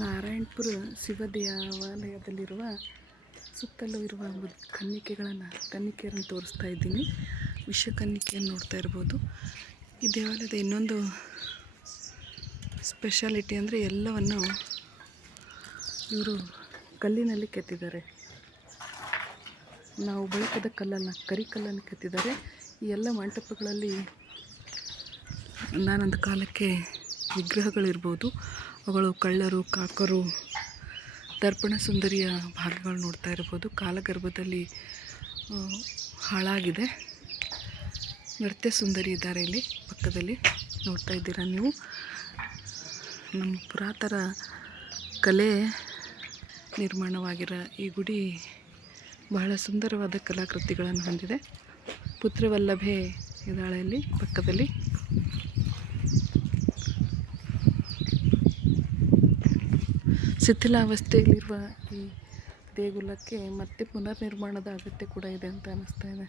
ನಾರಾಯಣಪುರ ಶಿವ ದೇವಾಲಯದಲ್ಲಿರುವ ಸುತ್ತಲೂ ಇರುವ ಕನ್ನಿಕೆಯನ್ನು ತೋರಿಸ್ತಾ ಇದ್ದೀನಿ. ವಿಷಕನ್ನಿಕೆಯನ್ನು ನೋಡ್ತಾ ಇರ್ಬೋದು. ಈ ದೇವಾಲಯದ ಇನ್ನೊಂದು ಸ್ಪೆಷಾಲಿಟಿ ಅಂದರೆ ಎಲ್ಲವನ್ನು ಇವರು ಕಲ್ಲಿನಲ್ಲಿ ಕೆತ್ತಿದ್ದಾರೆ. ನಾವು ಬಳಕದ ಕಲ್ಲನ್ನು, ಕರಿಕಲ್ಲನ್ನು ಕೆತ್ತಿದ್ದಾರೆ. ಈ ಎಲ್ಲ ಮಂಟಪಗಳಲ್ಲಿ ನಾನೊಂದು ಕಾಲಕ್ಕೆ ವಿಗ್ರಹಗಳಿರ್ಬೋದು, ಅವುಗಳು ಕಳ್ಳರು, ಕಾಕರು, ದರ್ಪಣ ಸುಂದರಿಯ ಭಾಗಗಳು ನೋಡ್ತಾ ಇರ್ಬೋದು. ಕಾಲಗರ್ಭದಲ್ಲಿ ಹಾಳಾಗಿದೆ. ನೃತ್ಯ ಸುಂದರಿ ಇದ್ದಾರೆ ಇಲ್ಲಿ ಪಕ್ಕದಲ್ಲಿ ನೋಡ್ತಾ ಇದ್ದೀರಾ ನೀವು. ನಮ್ಮ ಪುರಾತನ ಕಲೆ ನಿರ್ಮಾಣವಾಗಿರೋ ಈ ಗುಡಿ ಬಹಳ ಸುಂದರವಾದ ಕಲಾಕೃತಿಗಳನ್ನು ಹೊಂದಿದೆ. ಪುತ್ರವಲ್ಲಭೆ ಇದ್ದಾಳೆ ಇಲ್ಲಿ ಪಕ್ಕದಲ್ಲಿ. ಶಿಥಿಲಾವಸ್ಥೆಯಲ್ಲಿರುವ ಈ ದೇಗುಲಕ್ಕೆ ಮತ್ತೆ ಪುನರ್ ನಿರ್ಮಾಣದ ಅಗತ್ಯ ಕೂಡ ಇದೆ ಅಂತ ಅನ್ನಿಸ್ತಾ ಇದೆ.